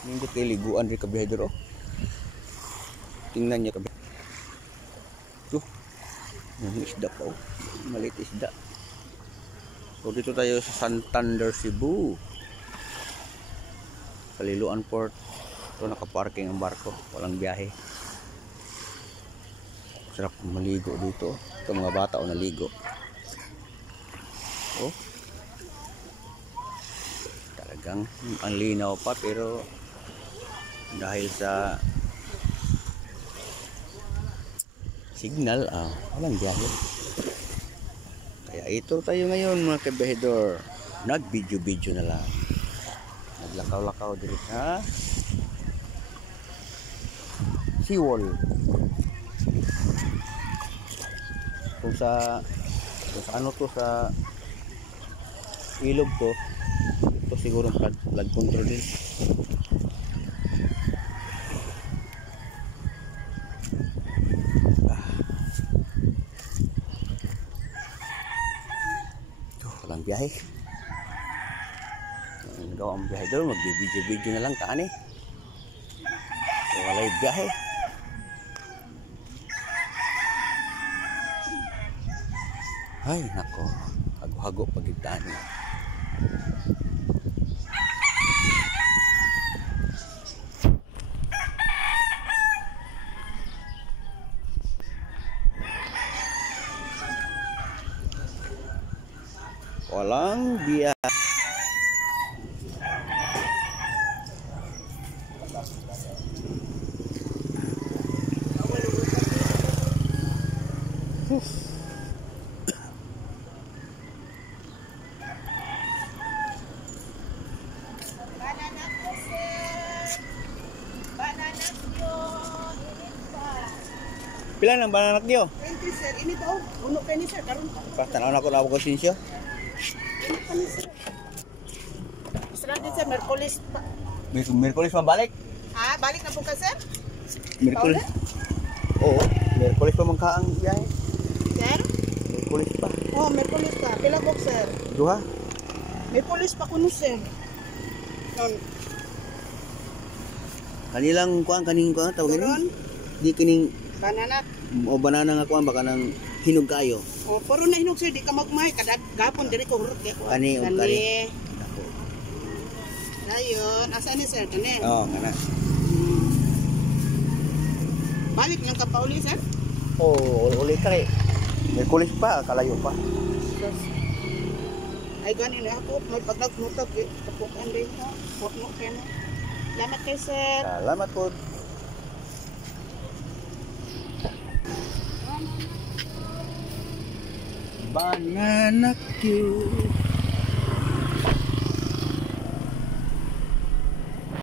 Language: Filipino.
Hindi kayo liguan rin kabihedor oh. Tingnan niya kabihedor. Tuh, may isda pa oh. Maliit isda. So dito tayo sa Santander, Cebu. Kaliluan Port. Ito nakaparking ang barko. Walang biyahe. Sarap maligo dito. Ito mga bata o naligo. Oh. Talagang ang linaw pa pero dahil sa signal walang biyahe. Kaya ito tayo ngayon mga kabehedor. Nag-video na lang. Naglakaw-lakaw dito sa seawall. Kung sa ano to sa ilog ko, ito siguro flood control din. Walang biyahe. Gawa ang biyahe doon, mag-video na lang taan eh. Walay biyahe. Ay nako, hago-hago pagitaan na. Walang biyahe. Pila nang bananak niyo? 20 sir, ini daw. Uno kayo ni sir, karon pa. Tanaw na ko na ako konsensya. Ini pa ni sir. Isra din sir, Merkulis pa. Merkulis mabalik? Ah, balik na po ka sir? Merkulis? Oo, Merkulis pa mangkaang biyahe. Sir? Merkulis pa. Oh, Merkulis pa. Pila box sir? Duha? Merkulis pa kuno sir. Non. Kanilang kaning kuan tawag Turon? ini? Di kining Banana. o banana nga kuan baka nang hinog kayo. Oh, puro na hinog sir, di ka magmay. Kadag gapon diri ko hurot kay kuan. Kani o kani. Dayon, asa ni sir kani? Oo, kana. Balik niyang kapauli sir? Oo, ulit ka eh. Merkulis pa, kalayo pa. Ay ganin ako, may pagnagmutag eh. Kapukan din ha. Huwag mo kayo na. Salamat kay sir. Salamat po. Banana cue.